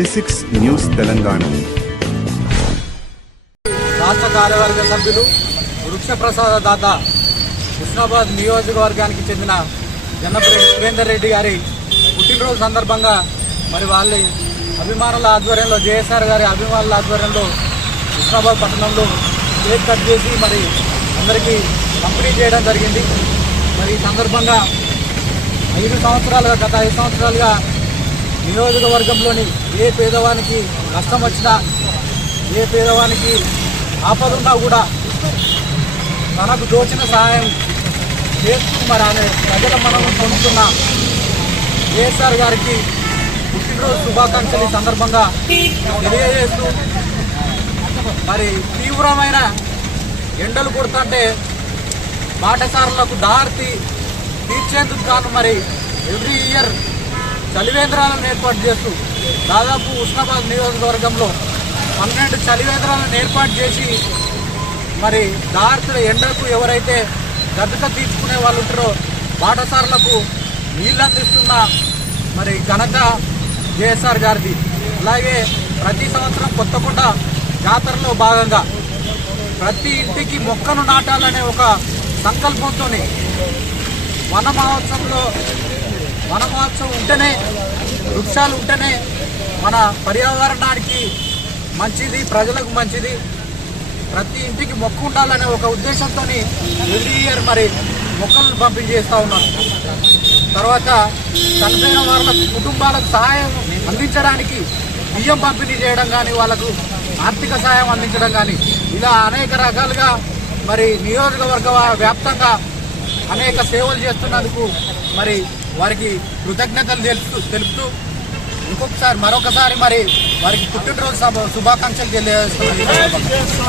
G6 news Telangana రాష్ట్ర కార్యవర్గ సభ్యులు వృక్షప్రసాద దాత హుస్నాబాద్ నియోజకవర్గానికి చెందిన జన్నపరెడ్డి సురేందర్ రెడ్డి గారి పుట్టినరోజు సందర్భంగా మరి వాళ్ళ అభిమానుల ఆధ్వర్యంలో జేఎస్ఆర్ గారి అభిమానుల ఆధ్వర్యంలో హుస్నాబాద్ పట్టణంలో కేక్ కట్ చేసి మరి అందరికీ పంపిణీ చేయడం జరిగింది. మరి ఈ సందర్భంగా గత 5 సంవత్సరాలుగా నియోజకవర్గంలోని ఏ పేదవానికి కష్టం వచ్చినా, ఏ పేదవానికి ఆపదున్నా కూడా తనకు దోచిన సహాయం చేస్తూ మరి ఆమె ప్రజల మనల్ని పొందుతున్న కేసీఆర్ గారికి పుట్టినరోజు శుభాకాంక్షలు ఈ సందర్భంగా తెలియజేస్తూ, మరి తీవ్రమైన ఎండలు కొడుతుంటే బాటసారులకు దారి తీర్చేందుకు గాను మరి ఎవ్రీ ఇయర్ చలివేంద్రాలను ఏర్పాటు చేస్తూ దాదాపు హుస్నాబాద్ నియోజకవర్గంలో 12 చలివేంద్రాలను ఏర్పాటు చేసి మరి దారితుల ఎండకు ఎవరైతే గద్దక తీర్చుకునే వాళ్ళు ఉంటారో బాటసారులకు నీళ్ళు అందిస్తున్న మరి ఘనత జేఎస్ఆర్ గారిది. అలాగే ప్రతి సంవత్సరం కొత్తకొండ జాతరలో భాగంగా ప్రతి ఇంటికి మొక్కను నాటాలనే ఒక సంకల్పంతో వన మహోత్సవం ఉంటేనే, వృక్షాలు ఉంటేనే మన పర్యావరణానికి మంచిది, ప్రజలకు మంచిది, ప్రతి ఇంటికి మొక్క ఉండాలనే ఒక ఉద్దేశంతో ఎవ్రీ ఇయర్ మరి మొక్కలను పంపిణీ చేస్తూ ఉన్నారు. తర్వాత చనిపోయిన వాళ్ళ కుటుంబాలకు సహాయం అందించడానికి బియ్యం పంపిణీ చేయడం కానీ, వాళ్ళకు ఆర్థిక సహాయం అందించడం కానీ, ఇలా అనేక రకాలుగా మరి నియోజకవర్గ వ్యాప్తంగా అనేక సేవలు చేస్తున్నందుకు మరి వారికి కృతజ్ఞతలు తెలుపుతూ మరొకసారి మరి వారికి పుట్టినరోజు శుభాకాంక్షలు తెలియజేస్తున్నాను.